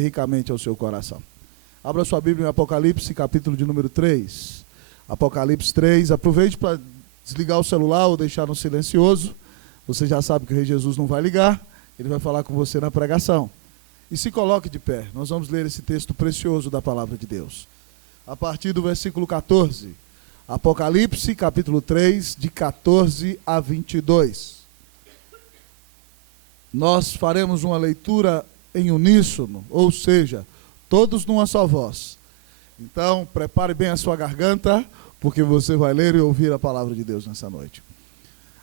ricamente ao seu coração. Abra sua Bíblia em Apocalipse, capítulo de número 3. Apocalipse 3. Aproveite para desligar o celular ou deixar no silencioso. Você já sabe que o Rei Jesus não vai ligar. Ele vai falar com você na pregação. E se coloque de pé. Nós vamos ler esse texto precioso da palavra de Deus. A partir do versículo 14. Apocalipse, capítulo 3, de 14 a 22. Nós faremos uma leitura em uníssono, ou seja, todos numa só voz. Então, prepare bem a sua garganta, porque você vai ler e ouvir a palavra de Deus nessa noite.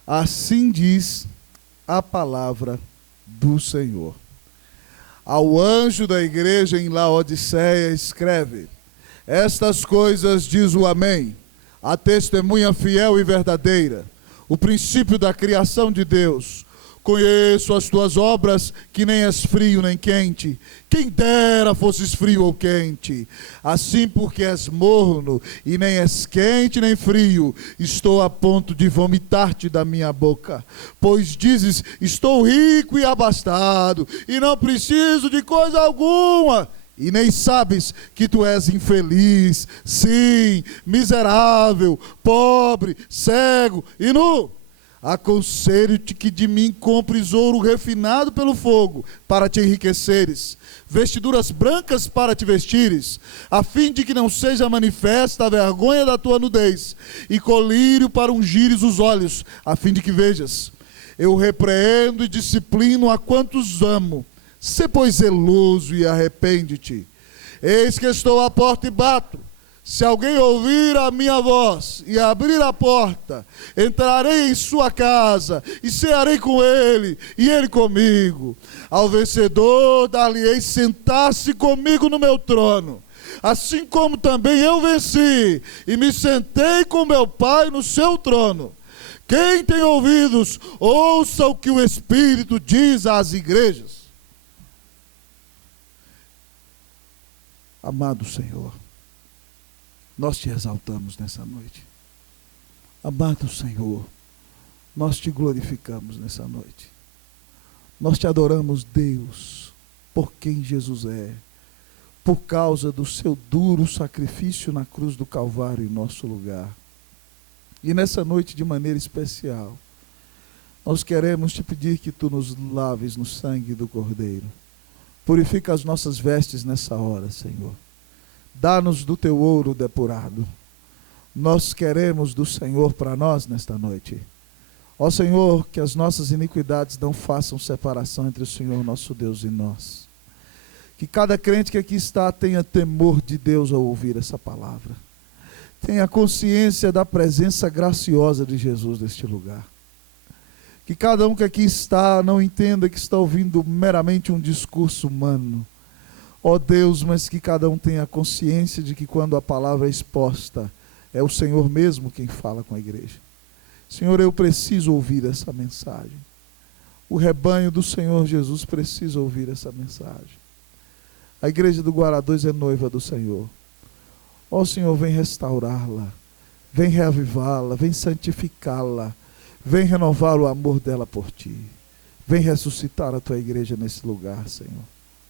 Assim diz a palavra do Senhor. Ao anjo da igreja em Laodiceia escreve: estas coisas diz o Amém, a testemunha fiel e verdadeira, o princípio da criação de Deus. Conheço as tuas obras, que nem és frio nem quente. Quem dera fosses frio ou quente. Assim, porque és morno, e nem és quente nem frio, estou a ponto de vomitar-te da minha boca. Pois dizes: estou rico e abastado, e não preciso de coisa alguma. E nem sabes que tu és infeliz, sim, miserável, pobre, cego e nu. Aconselho-te que de mim compres ouro refinado pelo fogo, para te enriqueceres, vestiduras brancas para te vestires, a fim de que não seja manifesta a vergonha da tua nudez, e colírio para ungires os olhos, a fim de que vejas. Eu repreendo e disciplino a quantos amo. Sê, pois, zeloso e arrepende-te. Eis que estou à porta e bato. Se alguém ouvir a minha voz e abrir a porta, entrarei em sua casa e cearei com ele e ele comigo. Ao vencedor dar-lhe-ei sentar-se comigo no meu trono, assim como também eu venci e me sentei com meu Pai no seu trono. Quem tem ouvidos, ouça o que o Espírito diz às igrejas. Amado Senhor, nós te exaltamos nessa noite. Amado Senhor, nós te glorificamos nessa noite. Nós te adoramos, Deus, por quem Jesus é, por causa do seu duro sacrifício na cruz do Calvário em nosso lugar. E nessa noite, de maneira especial, nós queremos te pedir que tu nos laves no sangue do Cordeiro. Purifica as nossas vestes nessa hora, Senhor. Dá-nos do teu ouro depurado. Nós queremos do Senhor para nós nesta noite. Ó Senhor, que as nossas iniquidades não façam separação entre o Senhor nosso Deus e nós. Que cada crente que aqui está tenha temor de Deus ao ouvir essa palavra. Tenha consciência da presença graciosa de Jesus neste lugar. Que cada um que aqui está não entenda que está ouvindo meramente um discurso humano. Ó Deus, mas que cada um tenha consciência de que quando a palavra é exposta, é o Senhor mesmo quem fala com a igreja. Senhor, eu preciso ouvir essa mensagem. O rebanho do Senhor Jesus precisa ouvir essa mensagem. A igreja do Guará 2 é noiva do Senhor. Ó Senhor, vem restaurá-la, vem reavivá-la, vem santificá-la. Vem renovar o amor dela por ti. Vem ressuscitar a tua igreja nesse lugar, Senhor.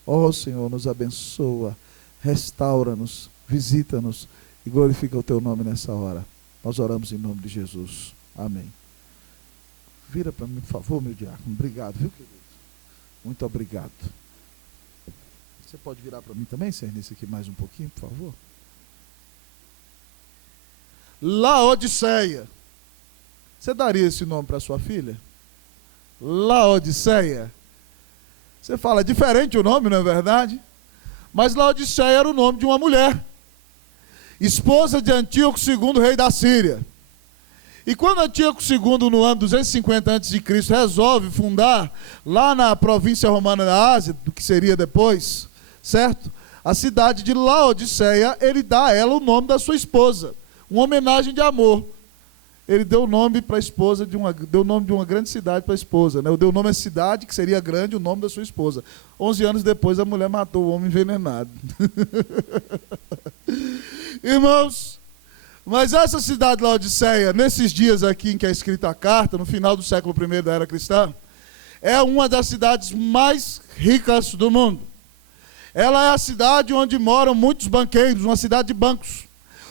Ó Senhor, nos abençoa, restaura-nos, visita-nos e glorifica o teu nome nessa hora. Nós oramos em nome de Jesus. Amém. Vira para mim, por favor, meu diácono. Obrigado, viu, querido? Muito obrigado. Você pode virar para mim também, Cernice, aqui mais um pouquinho, por favor? Laodiceia. Você daria esse nome para sua filha? Laodiceia. Você fala, diferente o nome, não é verdade? Mas Laodiceia era o nome de uma mulher, esposa de Antíoco II, rei da Síria. E quando Antíoco II, no ano 250 a.C., resolve fundar, lá na província romana da Ásia, do que seria depois, certo? A cidade de Laodiceia, ele dá a ela o nome da sua esposa, uma homenagem de amor. Ele deu o nome para a esposa, deu o nome de uma grande cidade para a esposa, né? Deu o nome à cidade, que seria grande, o nome da sua esposa. 11 anos depois, a mulher matou o homem envenenado. Irmãos, mas essa cidade de Laodiceia, nesses dias aqui em que é escrita a carta, no final do século I da era cristã, é uma das cidades mais ricas do mundo. Ela é a cidade onde moram muitos banqueiros, uma cidade de bancos.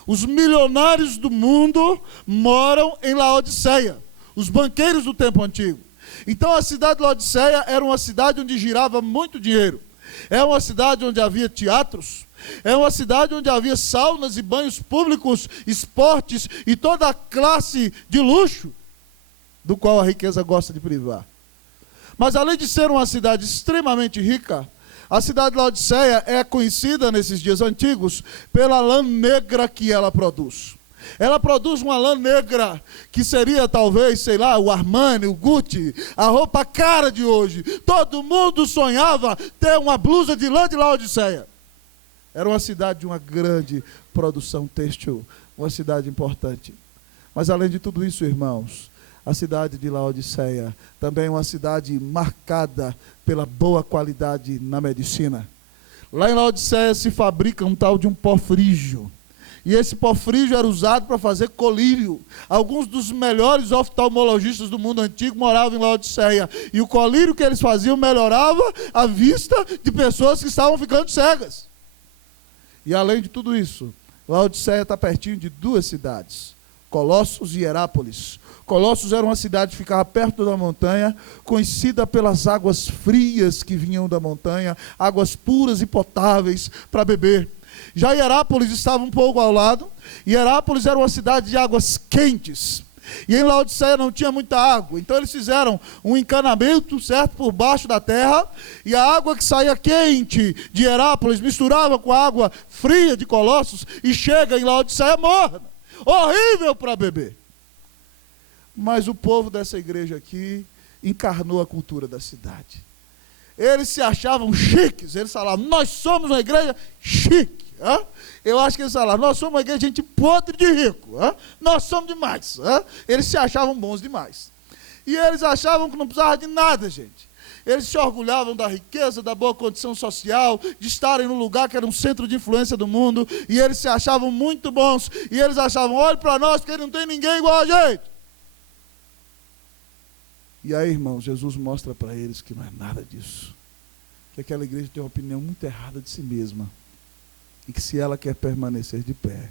Os milionários do mundo moram em Laodiceia, os banqueiros do tempo antigo. Então a cidade de Laodiceia era uma cidade onde girava muito dinheiro. É uma cidade onde havia teatros, é uma cidade onde havia saunas e banhos públicos, esportes e toda a classe de luxo, do qual a riqueza gosta de privar. Mas além de ser uma cidade extremamente rica, a cidade de Laodiceia é conhecida nesses dias antigos pela lã negra que ela produz. Ela produz uma lã negra que seria talvez, sei lá, o Armani, o Gucci, a roupa cara de hoje. Todo mundo sonhava ter uma blusa de lã de Laodiceia. Era uma cidade de uma grande produção têxtil, uma cidade importante. Mas além de tudo isso, irmãos, a cidade de Laodiceia também é uma cidade marcada pela boa qualidade na medicina. Lá em Laodiceia se fabrica um tal de um pó frígio. E esse pó frígio era usado para fazer colírio. Alguns dos melhores oftalmologistas do mundo antigo moravam em Laodiceia. E o colírio que eles faziam melhorava a vista de pessoas que estavam ficando cegas. E além de tudo isso, Laodiceia está pertinho de duas cidades, Colossos e Herápolis. Colossos era uma cidade que ficava perto da montanha, conhecida pelas águas frias que vinham da montanha, águas puras e potáveis para beber. Já Herápolis estava um pouco ao lado, e Herápolis era uma cidade de águas quentes. E em Laodiceia não tinha muita água, então eles fizeram um encanamento, certo, por baixo da terra, e a água que saía quente de Herápolis misturava com a água fria de Colossos, e chega em Laodiceia morna, horrível para beber. Mas o povo dessa igreja aqui encarnou a cultura da cidade. Eles se achavam chiques, eles falavam, nós somos uma igreja chique. Eu acho que eles falavam, nós somos uma igreja de gente podre de rico, nós somos demais. Eles se achavam bons demais. E eles achavam que não precisava de nada, gente. Eles se orgulhavam da riqueza, da boa condição social, de estarem num lugar que era um centro de influência do mundo, e eles se achavam muito bons, e eles achavam, olhe para nós, porque não tem ninguém igual a gente. E aí, irmãos, Jesus mostra para eles que não é nada disso. Que aquela igreja tem uma opinião muito errada de si mesma. E que se ela quer permanecer de pé,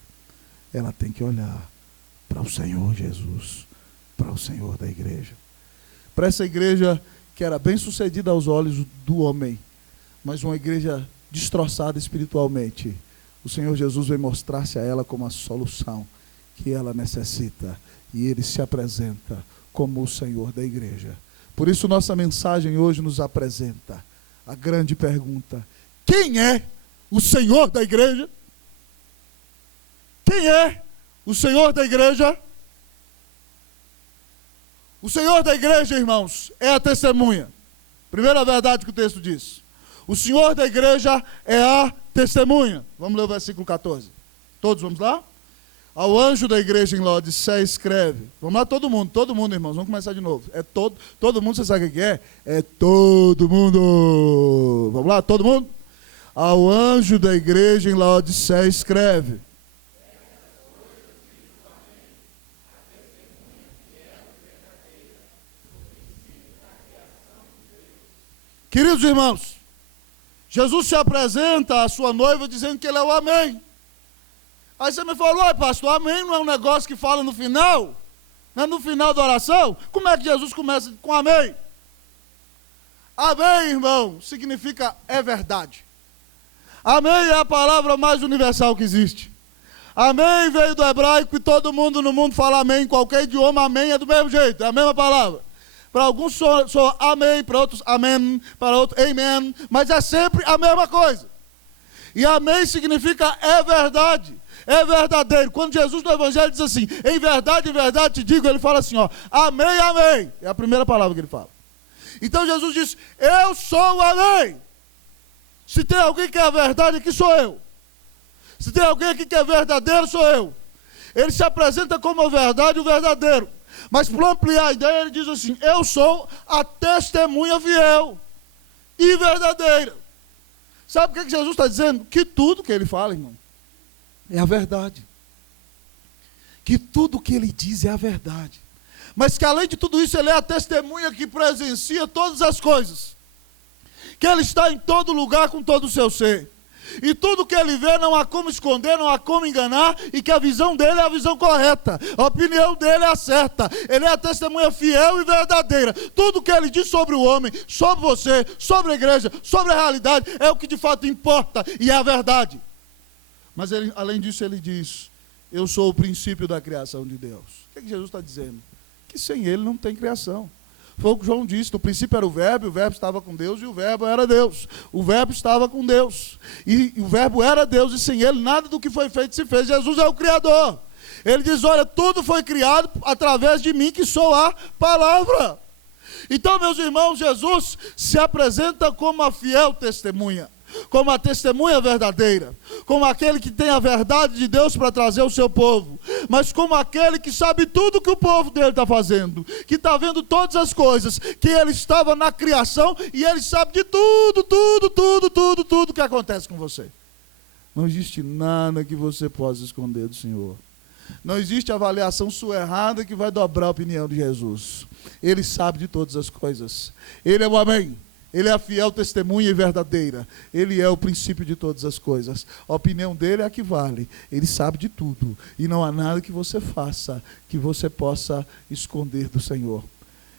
ela tem que olhar para o Senhor Jesus, para o Senhor da igreja. Para essa igreja que era bem sucedida aos olhos do homem, mas uma igreja destroçada espiritualmente, o Senhor Jesus vem mostrar-se a ela como a solução que ela necessita. E Ele se apresenta como o Senhor da igreja. Por isso nossa mensagem hoje nos apresenta a grande pergunta: quem é o Senhor da igreja? Quem é o Senhor da igreja? O Senhor da igreja, irmãos, é a testemunha. Primeira verdade que o texto diz. O Senhor da igreja é a testemunha. Vamos ler o versículo 14. Todos vamos lá? Ao anjo da igreja em Laodiceia escreve. Vamos lá, todo mundo, irmãos. Vamos começar de novo. É todo mundo, você sabe o que é? É todo mundo. Vamos lá, todo mundo? Ao anjo da igreja em Laodiceia escreve. Queridos irmãos, Jesus se apresenta à sua noiva dizendo que Ele é o Amém. Aí você me falou, oi pastor, Amém não é um negócio que fala no final? Não é no final da oração? Como é que Jesus começa com Amém? Amém, irmão, significa é verdade. Amém é a palavra mais universal que existe. Amém veio do hebraico e todo mundo no mundo fala amém. Em qualquer idioma, amém é do mesmo jeito, é a mesma palavra. Para alguns sou amém, para outros amém, para outros amen, mas é sempre a mesma coisa. E amém significa é verdade, é verdadeiro. Quando Jesus no Evangelho diz assim, em verdade te digo, ele fala assim, ó, amém, amém. É a primeira palavra que ele fala. Então Jesus diz, eu sou o amém. Se tem alguém que é a verdade, aqui sou eu. Se tem alguém aqui que é verdadeiro, sou eu. Ele se apresenta como a verdade e o verdadeiro. Mas para ampliar a ideia, ele diz assim, eu sou a testemunha fiel e verdadeira. Sabe o que Jesus está dizendo? Que tudo que ele fala, irmão, é a verdade. Que tudo que ele diz é a verdade. Mas que além de tudo isso, ele é a testemunha que presencia todas as coisas. que Ele está em todo lugar com todo o seu ser. E tudo que Ele vê não há como esconder, não há como enganar, e que a visão dEle é a visão correta, a opinião dEle é a certa, Ele é a testemunha fiel e verdadeira. Tudo que Ele diz sobre o homem, sobre você, sobre a igreja, sobre a realidade, é o que de fato importa e é a verdade. Mas ele, além disso, Ele diz: eu sou o princípio da criação de Deus. O que Jesus está dizendo? Que sem Ele não tem criação. Foi o que João disse: no princípio era o verbo estava com Deus, e o verbo era Deus. O verbo estava com Deus, e o verbo era Deus, e sem Ele nada do que foi feito se fez. Jesus é o Criador. Ele diz: olha, tudo foi criado através de mim, que sou a palavra. Então, meus irmãos, Jesus se apresenta como a fiel testemunha, como a testemunha verdadeira, como aquele que tem a verdade de Deus para trazer ao seu povo, mas como aquele que sabe tudo que o povo dele está fazendo, que está vendo todas as coisas, que ele estava na criação e ele sabe de tudo que acontece com você. Não existe nada que você possa esconder do Senhor. Não existe avaliação sua errada que vai dobrar a opinião de Jesus. Ele sabe de todas as coisas. Ele é o Amém. Ele é a fiel testemunha e verdadeira. Ele é o princípio de todas as coisas. A opinião dele é a que vale. Ele sabe de tudo. E não há nada que você faça que você possa esconder do Senhor.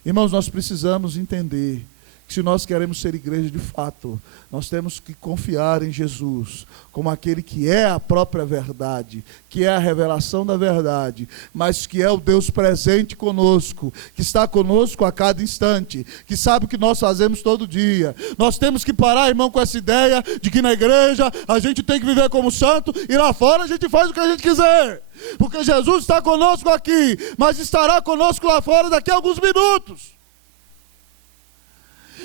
Irmãos, nós precisamos entender que se nós queremos ser igreja de fato, nós temos que confiar em Jesus como aquele que é a própria verdade, que é a revelação da verdade, mas que é o Deus presente conosco, que está conosco a cada instante, que sabe o que nós fazemos todo dia. Nós temos que parar, irmão, com essa ideia de que na igreja a gente tem que viver como santo e lá fora a gente faz o que a gente quiser. Porque Jesus está conosco aqui, mas estará conosco lá fora daqui a alguns minutos.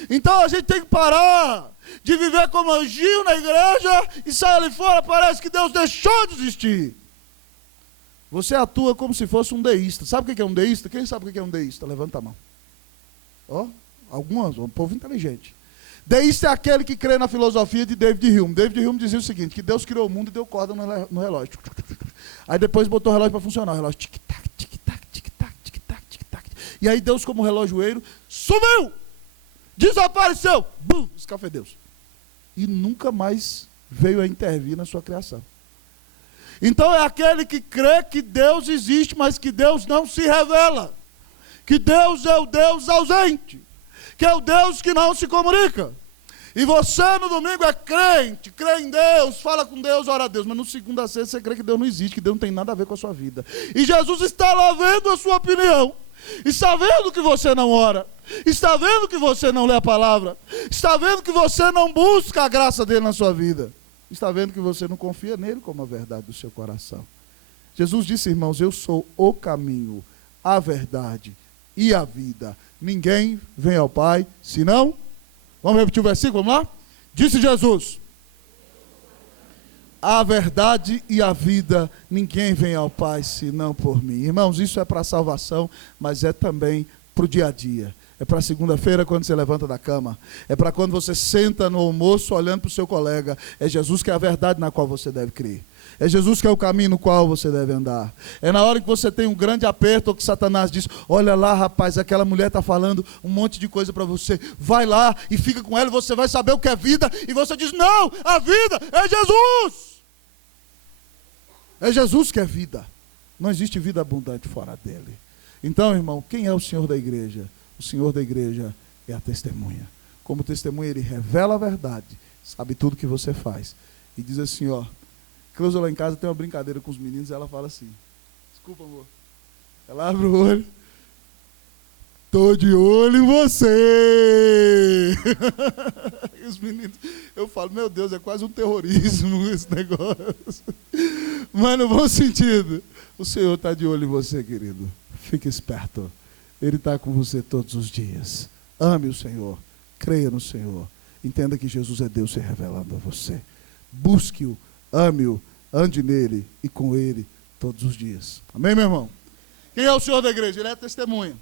Então a gente tem que parar de viver como anjinho na igreja e sair ali fora, parece que Deus deixou de existir. Você atua como se fosse um deísta. Sabe o que é um deísta? Quem sabe o que é um deísta? Levanta a mão. Ó, alguns, um povo inteligente. Deísta é aquele que crê na filosofia de David Hume. David Hume dizia o seguinte, que Deus criou o mundo e deu corda no relógio. Aí depois botou o relógio para funcionar. O relógio tic-tac, tic-tac, tic-tac, tic-tac, tic-tac. E aí Deus, como relojoeiro, sumiu! Desapareceu, bum, escafedeu-se. E nunca mais veio a intervir na sua criação. Então é aquele que crê que Deus existe, mas que Deus não se revela. Que Deus é o Deus ausente. Que é o Deus que não se comunica. E você no domingo é crente, crê em Deus, fala com Deus, ora a Deus. Mas no segunda a sexta você crê que Deus não existe, que Deus não tem nada a ver com a sua vida. E Jesus está lá vendo a sua opinião. Está vendo que você não ora. Está vendo que você não lê a palavra. Está vendo que você não busca a graça dele na sua vida. Está vendo que você não confia nele como a verdade do seu coração. Jesus disse, irmãos, eu sou o caminho, a verdade e a vida. Ninguém vem ao Pai, senão... Vamos repetir o versículo, vamos lá? Disse Jesus, a verdade e a vida, ninguém vem ao Pai senão por mim. Irmãos, isso é para a salvação, mas é também para o dia a dia. É para segunda-feira quando você levanta da cama. É para quando você senta no almoço olhando para o seu colega. É Jesus que é a verdade na qual você deve crer. É Jesus que é o caminho no qual você deve andar. É na hora que você tem um grande aperto, ou que Satanás diz, olha lá rapaz, aquela mulher está falando um monte de coisa para você. Vai lá e fica com ela e você vai saber o que é vida. E você diz, não, a vida é Jesus. É Jesus que é vida. Não existe vida abundante fora dele. Então, irmão, quem é o Senhor da igreja? O Senhor da igreja é a testemunha. Como testemunha, ele revela a verdade, sabe tudo que você faz. E diz assim, ó, Cleusa lá em casa tem uma brincadeira com os meninos, e ela fala assim, desculpa amor, ela abre o olho, tô de olho em você. E os meninos, eu falo, meu Deus, é quase um terrorismo esse negócio. Mas no bom sentido, o Senhor está de olho em você, querido. Fique esperto. Ele está com você todos os dias. Ame o Senhor. Creia no Senhor. Entenda que Jesus é Deus se revelando a você. Busque-o, ame-o, ande nele e com ele todos os dias. Amém, meu irmão? Quem é o Senhor da igreja? Ele é testemunha.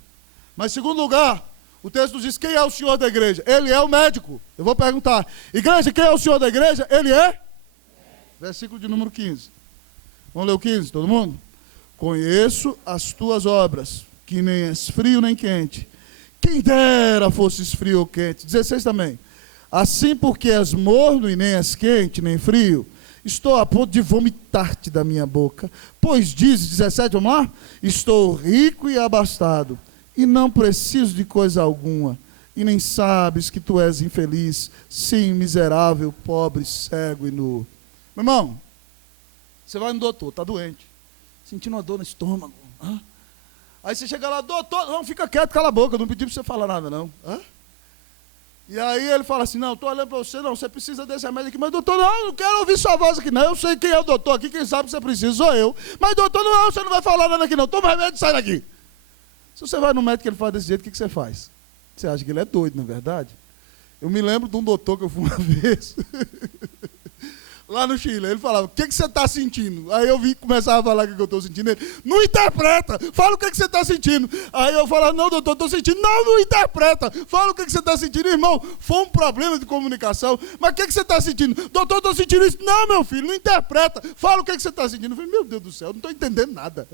Mas, em segundo lugar, o texto diz, quem é o Senhor da igreja? Ele é o médico. Eu vou perguntar, igreja, quem é o Senhor da igreja? Ele é? Versículo de número 15. Vamos ler o 15, todo mundo? Conheço as tuas obras, que nem és frio nem quente. Quem dera fosses frio ou quente. 16 também. Assim, porque és morno e nem és quente, nem frio, estou a ponto de vomitar-te da minha boca. Pois diz, 17, vamos lá? Estou rico e abastado, e não preciso de coisa alguma. E nem sabes que tu és infeliz, sim, miserável, pobre, cego e nu. Meu irmão, você vai no doutor, está doente, sentindo uma dor no estômago. Aí você chega lá, doutor, não, fica quieto, cala a boca, não pedi para você falar nada não. E aí ele fala assim, não, estou olhando para você, não, você precisa desse remédio aqui, mas doutor, não quero ouvir sua voz aqui não, eu sei quem é o doutor aqui, quem sabe que você precisa, sou eu. Mas doutor, não, você não vai falar nada aqui não, toma remédio e sai daqui. Se você vai no médico e ele faz desse jeito, o que você faz? Você acha que ele é doido, não é verdade? Eu me lembro de um doutor que eu fui uma vez, lá no Chile, ele falava, o que você está sentindo? Aí eu começava a falar o que eu estou sentindo, ele, não interpreta, fala o que você está sentindo. Aí eu falava, não doutor, estou sentindo, não interpreta, fala o que você está sentindo. Irmão, foi um problema de comunicação, mas o que você está sentindo? Doutor, estou sentindo isso. Não, meu filho, não interpreta, fala o que você está sentindo. Eu falei, meu Deus do céu, não estou entendendo nada.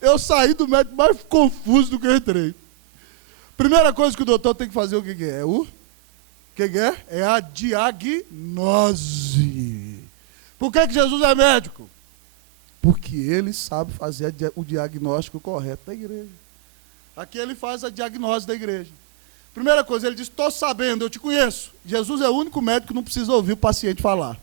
Eu saí do médico mais confuso do que eu entrei. Primeira coisa que o doutor tem que fazer, o que é? O que é? É a diagnose. Por que Jesus é médico? Porque ele sabe fazer o diagnóstico correto da igreja. Aqui ele faz a diagnose da igreja. Primeira coisa, ele diz, estou sabendo, eu te conheço. Jesus é o único médico que não precisa ouvir o paciente falar.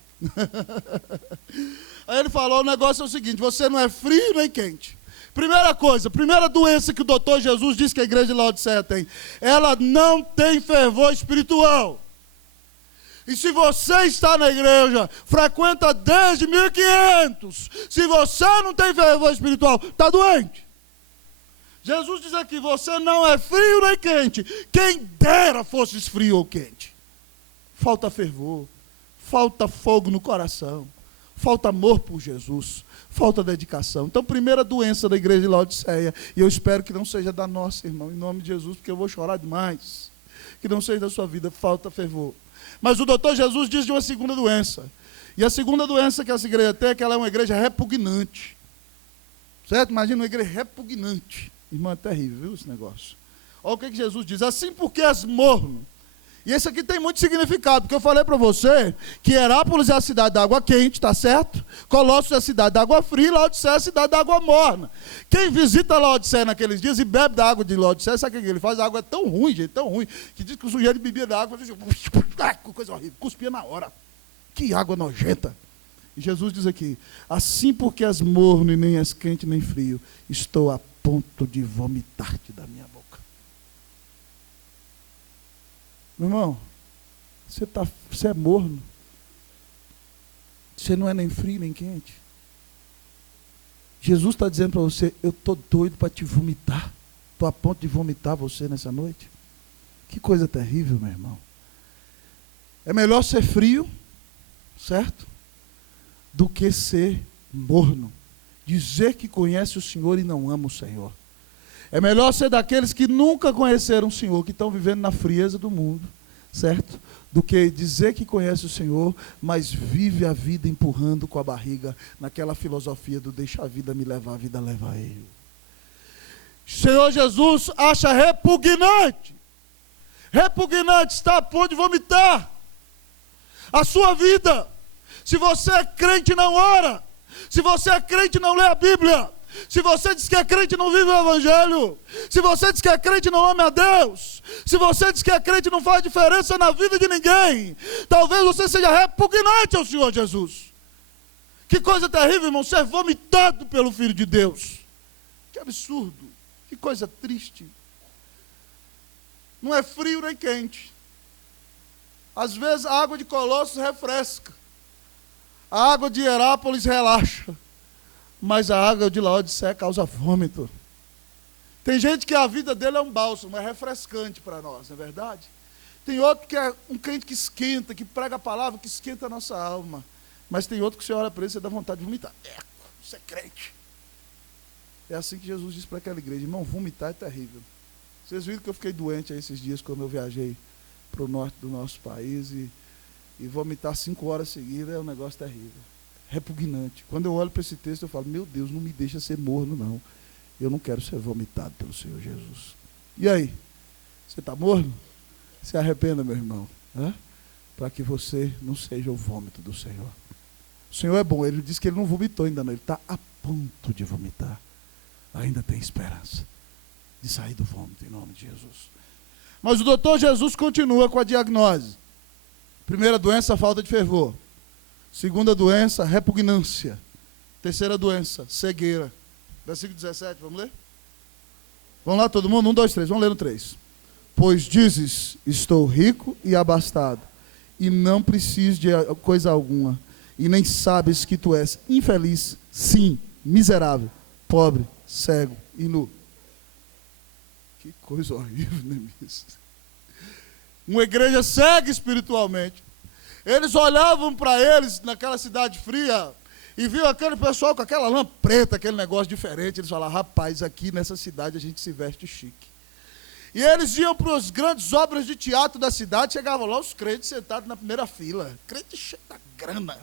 Aí ele falou, o negócio é o seguinte, você não é frio nem quente. Primeira coisa, primeira doença que o doutor Jesus disse que a igreja de Laodiceia tem, ela não tem fervor espiritual. E se você está na igreja, frequenta desde 1500, se você não tem fervor espiritual, está doente. Jesus diz aqui, você não é frio nem quente, quem dera fosses frio ou quente. Falta fervor, falta fogo no coração, falta amor por Jesus, falta dedicação. Então, primeira doença da igreja de Laodiceia, e eu espero que não seja da nossa, irmão, em nome de Jesus, porque eu vou chorar demais, que não seja da sua vida, falta fervor. Mas o doutor Jesus diz de uma segunda doença, e a segunda doença que essa igreja tem é que ela é uma igreja repugnante, certo? Imagina uma igreja repugnante, irmão, é terrível, viu, esse negócio. Olha o que Jesus diz, assim porque és morno. E esse aqui tem muito significado, porque eu falei para você que Herápolis é a cidade da água quente, tá certo? Colossos é a cidade da água fria, e Laodiceia é a cidade da água morna. Quem visita Laodiceia naqueles dias e bebe da água de Laodiceia, sabe o que ele faz? A água é tão ruim, gente, tão ruim, que diz que o sujeito bebia da água, coisa horrível, cuspia na hora. Que água nojenta. E Jesus diz aqui, assim porque és morno e nem és quente nem frio, estou a ponto de vomitar-te da minha boca. Meu irmão, você é morno. Você não é nem frio nem quente. Jesus está dizendo para você, eu estou doido para te vomitar. Estou a ponto de vomitar você nessa noite. Que coisa terrível, meu irmão. É melhor ser frio, certo? Do que ser morno. Dizer que conhece o Senhor e não ama o Senhor. É melhor ser daqueles que nunca conheceram o Senhor, que estão vivendo na frieza do mundo, certo? Do que dizer que conhece o Senhor, mas vive a vida empurrando com a barriga, naquela filosofia do deixa a vida me levar, a vida leva eu. Senhor Jesus acha repugnante, está a ponto de vomitar a sua vida. Se você é crente, não ora. Se você é crente, não lê a Bíblia. Se você diz que é crente e não vive o Evangelho, se você diz que é crente e não ama a Deus, se você diz que é crente e não faz diferença na vida de ninguém, talvez você seja repugnante ao Senhor Jesus. Que coisa terrível, irmão, ser vomitado pelo Filho de Deus. Que absurdo, que coisa triste. Não é frio nem quente. Às vezes a água de Colossos refresca, a água de Herápolis relaxa, mas a água de Laodiceia causa vômito. Tem gente que a vida dele é um bálsamo, é refrescante para nós, não é verdade? Tem outro que é um crente que esquenta, que prega a palavra, que esquenta a nossa alma. Mas tem outro que você olha para ele e você dá vontade de vomitar. Você é crente. É assim que Jesus disse para aquela igreja, irmão, vomitar é terrível. Vocês viram que eu fiquei doente aí esses dias quando eu viajei para o norte do nosso país e vomitar 5 horas seguidas é um negócio terrível. Repugnante. Quando eu olho para esse texto, eu falo, meu Deus, não me deixa ser morno, não. Eu não quero ser vomitado pelo Senhor Jesus. E aí? Você está morno? Se arrependa, meu irmão, né? Para que você não seja o vômito do Senhor. O Senhor é bom, Ele disse que Ele não vomitou ainda não, Ele está a ponto de vomitar. Ainda tem esperança de sair do vômito, em nome de Jesus. Mas o doutor Jesus continua com a diagnose. Primeira doença, falta de fervor. Segunda doença, repugnância. Terceira doença, cegueira. Versículo 17, vamos ler? Vamos lá todo mundo? 1, 2, 3, vamos ler no 3. Pois dizes, estou rico e abastado, e não preciso de coisa alguma, e nem sabes que tu és infeliz, sim, miserável, pobre, cego e nu. Que coisa horrível, Neemias. Uma igreja cega espiritualmente. Eles olhavam para eles naquela cidade fria e viam aquele pessoal com aquela lã preta, aquele negócio diferente. Eles falavam, rapaz, aqui nessa cidade a gente se veste chique. E eles iam para as grandes obras de teatro da cidade, chegavam lá os crentes sentados na primeira fila. Crente cheio da grana,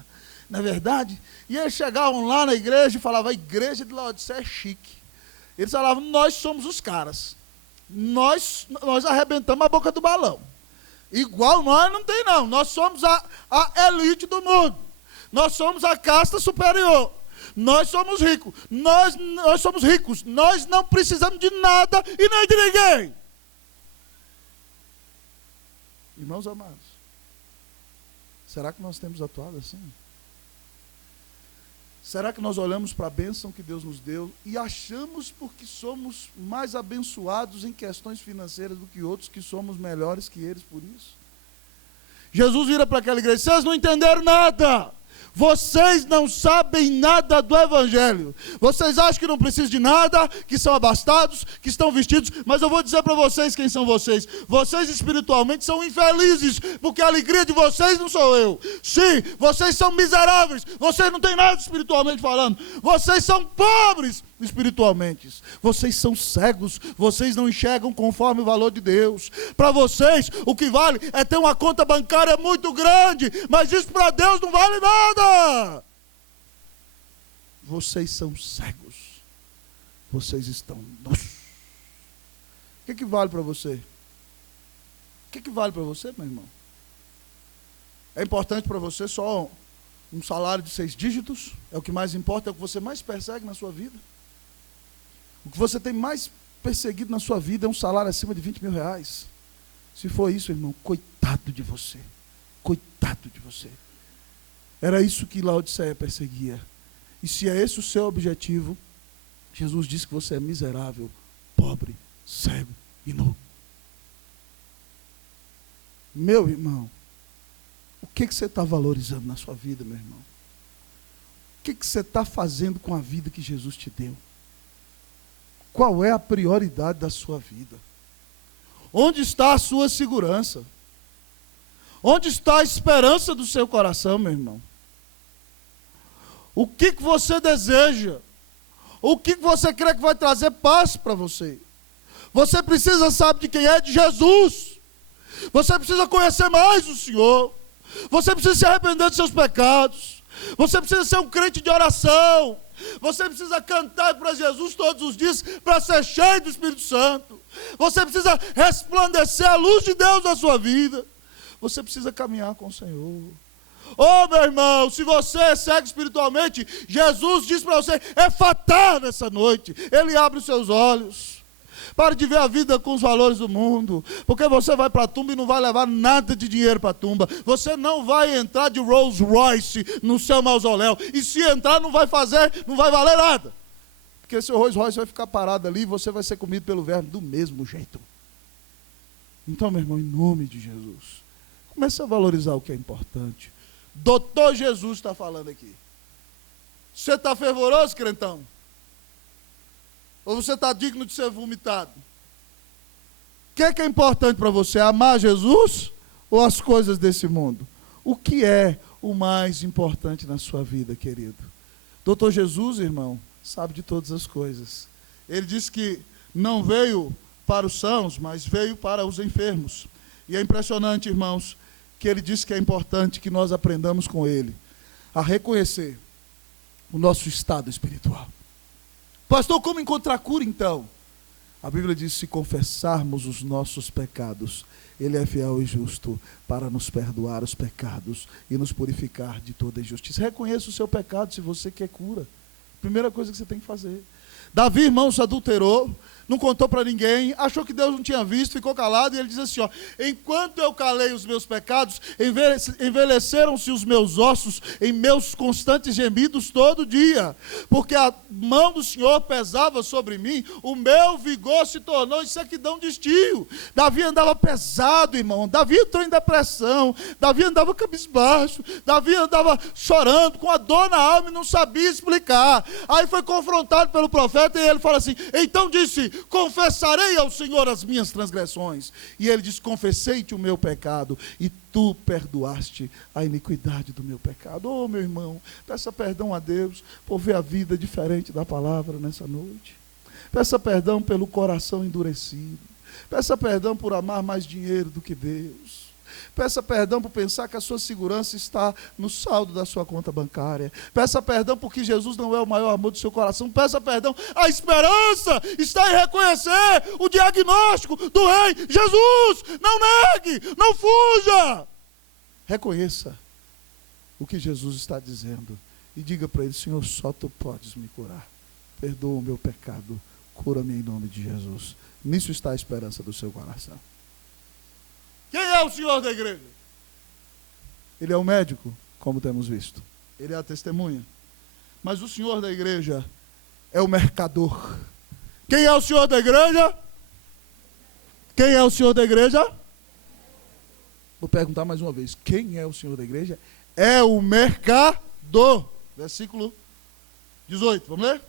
não é verdade? E eles chegavam lá na igreja e falavam, a igreja de Laodiceia é chique. Eles falavam, nós somos os caras. Nós arrebentamos a boca do balão. Igual nós não tem não. Nós somos a elite do mundo. Nós somos a casta superior. Nós somos ricos. Nós somos ricos. Nós não precisamos de nada e nem de ninguém. Irmãos amados, será que nós temos atuado assim? Será que nós olhamos para a bênção que Deus nos deu e achamos porque somos mais abençoados em questões financeiras do que outros, que somos melhores que eles por isso? Jesus vira para aquela igreja, vocês não entenderam nada. Vocês não sabem nada do Evangelho. Vocês acham que não precisam de nada, que são abastados, que estão vestidos, mas eu vou dizer para vocês quem são vocês. Vocês espiritualmente são infelizes, porque a alegria de vocês não sou eu. Sim, vocês são miseráveis, vocês não têm nada espiritualmente falando. Vocês são pobres espiritualmente. Vocês são cegos, vocês não enxergam conforme o valor de Deus. Para vocês, o que vale é ter uma conta bancária muito grande, mas isso para Deus não vale nada. Vocês são cegos. Vocês estão nus. O que vale para você? O que vale para você, meu irmão? É importante para você só um salário de 6 dígitos? É o que mais importa? É o que você mais persegue na sua vida? O que você tem mais perseguido na sua vida é um salário acima de 20 mil reais. Se for isso, irmão, coitado de você. Coitado de você. Era isso que Laodiceia perseguia. E se é esse o seu objetivo, Jesus disse que você é miserável, pobre, cego e nu. Meu irmão, o que você está valorizando na sua vida, meu irmão? O que você está fazendo com a vida que Jesus te deu? Qual é a prioridade da sua vida? Onde está a sua segurança? Onde está a esperança do seu coração, meu irmão? O que você deseja? O que você crê que vai trazer paz para você? Você precisa saber de quem é? De Jesus. Você precisa conhecer mais o Senhor. Você precisa se arrepender dos seus pecados. Você precisa ser um crente de oração. Você precisa cantar para Jesus todos os dias para ser cheio do Espírito Santo. Você precisa resplandecer a luz de Deus na sua vida. Você precisa caminhar com o Senhor. Oh, meu irmão, se você é cego espiritualmente, Jesus diz para você, é fatal nessa noite. Ele abre os seus olhos. Pare de ver a vida com os valores do mundo, porque você vai para a tumba e não vai levar nada de dinheiro para a tumba. Você não vai entrar de Rolls Royce no seu mausoléu, e se entrar não vai valer nada, porque seu Rolls Royce vai ficar parado ali e você vai ser comido pelo verme do mesmo jeito. Então, meu irmão, em nome de Jesus, comece a valorizar o que é importante. Doutor Jesus está falando aqui. Você está fervoroso, crentão? Ou você está digno de ser vomitado? O que é importante para você? Amar Jesus ou as coisas desse mundo? O que é o mais importante na sua vida, querido? Doutor Jesus, irmão, sabe de todas as coisas. Ele disse que não veio para os sãos, mas veio para os enfermos. E é impressionante, irmãos, que ele disse que é importante que nós aprendamos com ele a reconhecer o nosso estado espiritual. Pastor, como encontrar cura então? A Bíblia diz, se confessarmos os nossos pecados, Ele é fiel e justo para nos perdoar os pecados e nos purificar de toda injustiça. Reconheça o seu pecado se você quer cura. Primeira coisa que você tem que fazer. Davi, irmãos, adulterou, não contou para ninguém, achou que Deus não tinha visto, ficou calado, e ele diz assim, ó, enquanto eu calei os meus pecados, envelheceram-se os meus ossos em meus constantes gemidos todo dia, porque a mão do Senhor pesava sobre mim, o meu vigor se tornou em sequidão de estio. Davi andava pesado, irmão, Davi entrou em depressão, Davi andava cabisbaixo, Davi andava chorando, com a dor na alma e não sabia explicar. Aí foi confrontado pelo profeta e ele fala assim, então disse, confessarei ao Senhor as minhas transgressões. E ele diz, confessei-te o meu pecado e tu perdoaste a iniquidade do meu pecado. Oh, meu irmão, peça perdão a Deus por ver a vida diferente da palavra nessa noite. Peça perdão pelo coração endurecido. Peça perdão por amar mais dinheiro do que Deus. Peça perdão por pensar que a sua segurança está no saldo da sua conta bancária. Peça perdão porque Jesus não é o maior amor do seu coração. Peça perdão. A esperança está em reconhecer o diagnóstico do Rei Jesus. Não negue, não fuja. Reconheça o que Jesus está dizendo e diga para ele, Senhor, só tu podes me curar. Perdoa o meu pecado, cura-me em nome de Jesus. Nisso está a esperança do seu coração. Quem é o Senhor da igreja? Ele é o médico, como temos visto. Ele é a testemunha. Mas o Senhor da igreja é o mercador. Quem é o Senhor da igreja? Quem é o Senhor da igreja? Vou perguntar mais uma vez. Quem é o Senhor da igreja? É o mercador. Versículo 18. Vamos ler?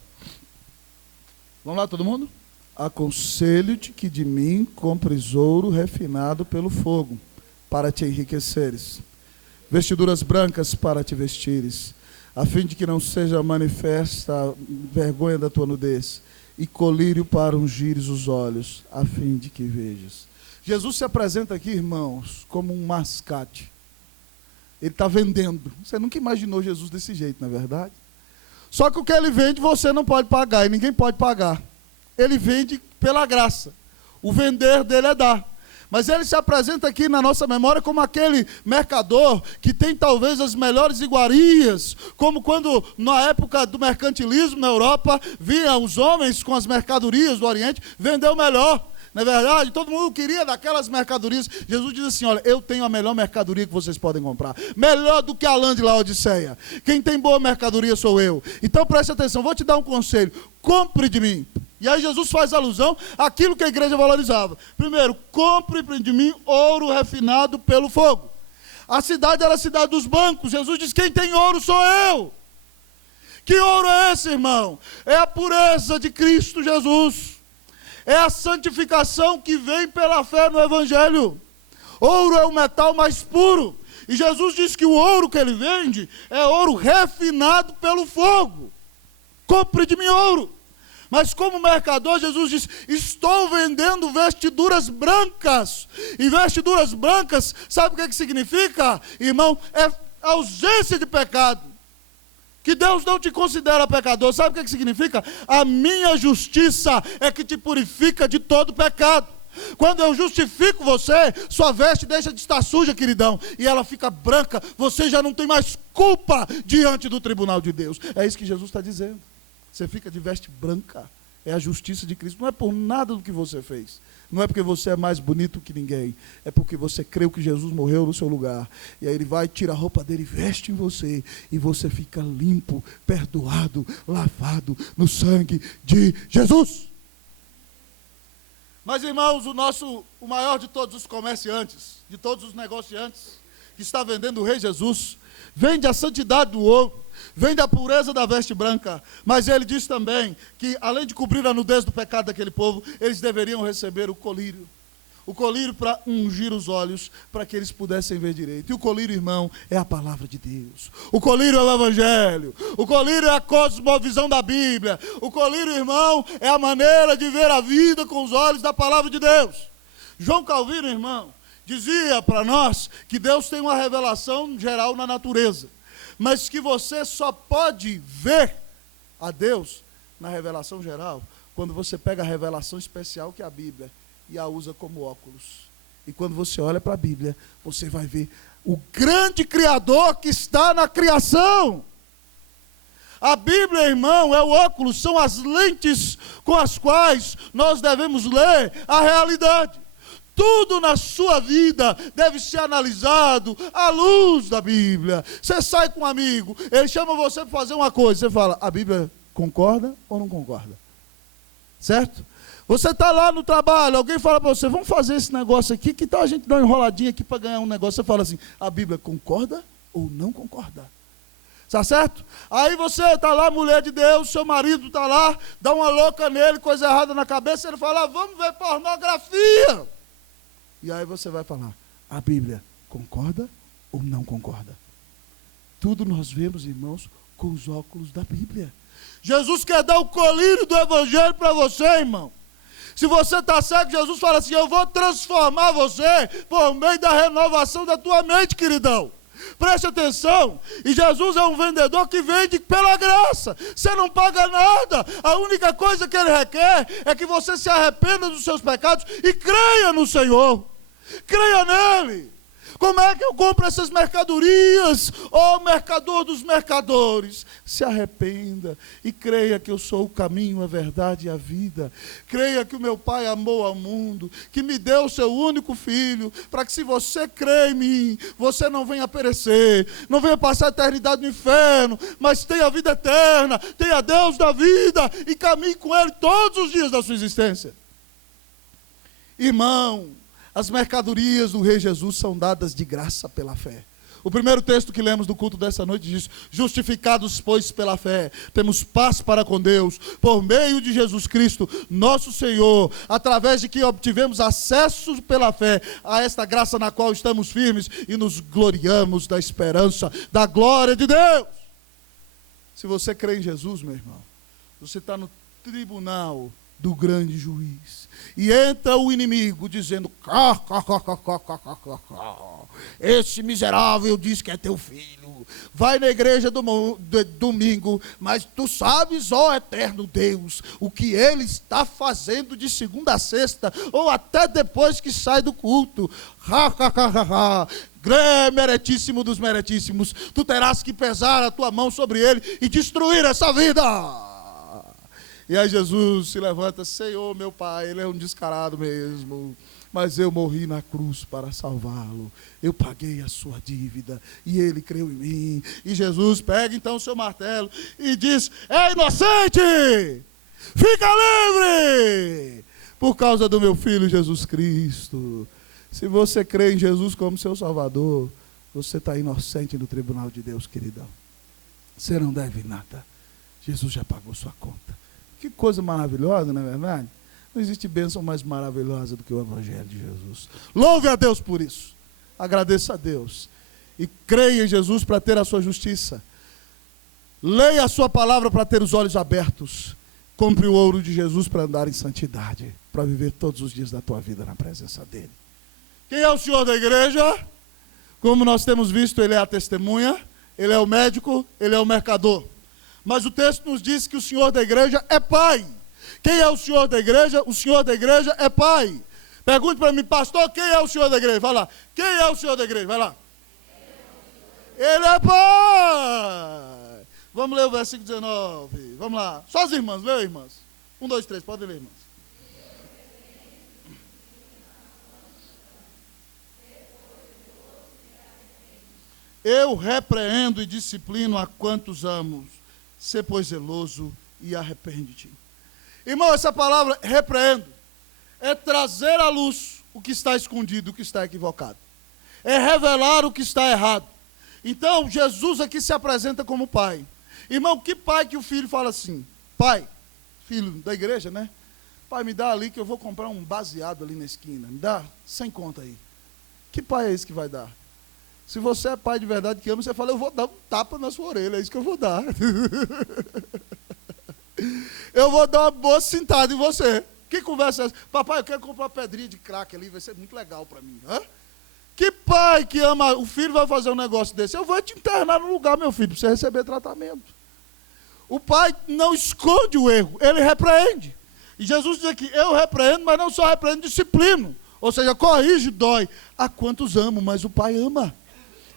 Vamos lá, todo mundo? Aconselho-te que de mim compres ouro refinado pelo fogo, para te enriqueceres, vestiduras brancas para te vestires, a fim de que não seja manifesta a vergonha da tua nudez, e colírio para ungires os olhos, a fim de que vejas. Jesus se apresenta aqui, irmãos, como um mascate. Ele está vendendo. Você nunca imaginou Jesus desse jeito, não é verdade? Só que o que ele vende você não pode pagar, e ninguém pode pagar. Ele vende pela graça. O vender dele é dar. Mas ele se apresenta aqui na nossa memória como aquele mercador que tem talvez as melhores iguarias, como quando na época do mercantilismo na Europa, vinha os homens com as mercadorias do Oriente, vender o melhor. Não é verdade? Todo mundo queria daquelas mercadorias. Jesus diz assim, olha, eu tenho a melhor mercadoria que vocês podem comprar. Melhor do que a lã de Laodiceia. Quem tem boa mercadoria sou eu. Então preste atenção, vou te dar um conselho. Compre de mim. E aí Jesus faz alusão àquilo que a igreja valorizava. Primeiro, compre de mim ouro refinado pelo fogo. A cidade era a cidade dos bancos. Jesus diz, quem tem ouro sou eu. Que ouro é esse, irmão? É a pureza de Cristo Jesus. É a santificação que vem pela fé no Evangelho. Ouro é o metal mais puro. E Jesus diz que o ouro que ele vende é ouro refinado pelo fogo. Compre de mim ouro. Mas como mercador, Jesus diz, estou vendendo vestiduras brancas. E vestiduras brancas, sabe o que significa, irmão? É ausência de pecado. Que Deus não te considera pecador. Sabe o que significa? A minha justiça é que te purifica de todo pecado. Quando eu justifico você, sua veste deixa de estar suja, queridão, e ela fica branca. Você já não tem mais culpa diante do tribunal de Deus. É isso que Jesus está dizendo. Você fica de veste branca. É a justiça de Cristo. Não é por nada do que você fez. Não é porque você é mais bonito que ninguém. É porque você creu que Jesus morreu no seu lugar. E aí ele vai, tira a roupa dele, veste em você. E você fica limpo, perdoado, lavado no sangue de Jesus. Mas, irmãos, o maior de todos os comerciantes, de todos os negociantes, que está vendendo o Rei Jesus, vende a santidade do ouro, vende a pureza da veste branca, mas ele diz também que, além de cobrir a nudez do pecado daquele povo, eles deveriam receber o colírio para ungir os olhos, para que eles pudessem ver direito. E o colírio, irmão, é a palavra de Deus. O colírio é o Evangelho. O colírio é a cosmovisão da Bíblia. O colírio, irmão, é a maneira de ver a vida com os olhos da palavra de Deus. João Calvino, irmão, dizia para nós que Deus tem uma revelação geral na natureza, mas que você só pode ver a Deus na revelação geral quando você pega a revelação especial que é a Bíblia e a usa como óculos. E quando você olha para a Bíblia, você vai ver o grande Criador que está na criação. A Bíblia, irmão, é o óculos, são as lentes com as quais nós devemos ler a realidade. Tudo na sua vida deve ser analisado à luz da Bíblia. Você sai com um amigo, ele chama você para fazer uma coisa, você fala, a Bíblia concorda ou não concorda? Certo? Você está lá no trabalho, alguém fala para você, vamos fazer esse negócio aqui, que tal a gente dar uma enroladinha aqui para ganhar um negócio? Você fala assim, a Bíblia concorda ou não concorda? Está certo? Aí você está lá, mulher de Deus, seu marido está lá, dá uma louca nele, coisa errada na cabeça, ele fala, vamos ver pornografia. E aí você vai falar, a Bíblia concorda ou não concorda? Tudo nós vemos, irmãos, com os óculos da Bíblia. Jesus quer dar o colírio do Evangelho para você, irmão. Se você está cego, Jesus fala assim, eu vou transformar você por meio da renovação da tua mente, queridão. Preste atenção, e Jesus é um vendedor que vende pela graça, você não paga nada, a única coisa que ele requer é que você se arrependa dos seus pecados e creia no Senhor, creia nele. Como é que eu compro essas mercadorias? Ó mercador dos mercadores, se arrependa e creia que eu sou o caminho, a verdade e a vida. Creia que o meu Pai amou ao mundo, que me deu o seu único filho, para que se você crê em mim, você não venha perecer, não venha passar a eternidade no inferno, mas tenha a vida eterna, tenha Deus da vida e caminhe com Ele todos os dias da sua existência. Irmão, as mercadorias do Rei Jesus são dadas de graça pela fé. O primeiro texto que lemos do culto dessa noite diz, justificados, pois, pela fé, temos paz para com Deus, por meio de Jesus Cristo, nosso Senhor, através de que obtivemos acesso pela fé a esta graça na qual estamos firmes e nos gloriamos da esperança, da glória de Deus. Se você crê em Jesus, meu irmão, você está no tribunal do grande juiz, e entra o inimigo dizendo, esse miserável diz que é teu filho, vai na igreja domingo, mas tu sabes, ó eterno Deus, o que ele está fazendo de segunda a sexta, ou até depois que sai do culto, meritíssimo dos meritíssimos, tu terás que pesar a tua mão sobre ele e destruir essa vida. E aí Jesus se levanta, Senhor, meu Pai, ele é um descarado mesmo, mas eu morri na cruz para salvá-lo, eu paguei a sua dívida, e ele creu em mim. E Jesus pega então o seu martelo e diz, é inocente, fica livre, por causa do meu filho Jesus Cristo. Se você crê em Jesus como seu Salvador, você está inocente no tribunal de Deus, queridão. Você não deve nada, Jesus já pagou sua conta. Que coisa maravilhosa, não é verdade? Não existe bênção mais maravilhosa do que o Evangelho de Jesus. Louve a Deus por isso. Agradeça a Deus. E creia em Jesus para ter a sua justiça. Leia a sua palavra para ter os olhos abertos. Compre o ouro de Jesus para andar em santidade. Para viver todos os dias da tua vida na presença dEle. Quem é o Senhor da igreja? Como nós temos visto, Ele é a testemunha, Ele é o médico, Ele é o mercador. Mas o texto nos diz que o Senhor da igreja é Pai. Quem é o Senhor da igreja? O Senhor da igreja é Pai. Pergunte para mim, pastor, quem é o Senhor da igreja? Vai lá. Quem é o Senhor da igreja? Vai lá. Ele é Pai. Vamos ler o versículo 19. Vamos lá. Só as irmãs, leia, irmãs. 1, 2, 3, podem ler, irmãs. Eu repreendo e disciplino a quantos amo. Sê, pois, zeloso e arrepende-te. Irmão, essa palavra, repreendo, é trazer à luz o que está escondido, o que está equivocado. É revelar o que está errado. Então, Jesus aqui se apresenta como pai. Irmão, que pai que o filho fala assim? Pai, filho da igreja, né? Pai, me dá ali que eu vou comprar um baseado ali na esquina. Me dá 100 conto aí. Que pai é esse que vai dar? Se você é pai de verdade que ama, você fala, eu vou dar um tapa na sua orelha, é isso que eu vou dar. Eu vou dar uma boa cintada em você. Que conversa é essa? Papai, eu quero comprar uma pedrinha de crack ali, vai ser muito legal para mim. Hã? Que pai que ama, o filho vai fazer um negócio desse? Eu vou te internar no lugar, meu filho, para você receber tratamento. O pai não esconde o erro, ele repreende. E Jesus diz aqui, eu repreendo, mas não só repreendo, disciplino. Ou seja, corrige, dói. A quantos amo, mas o pai ama.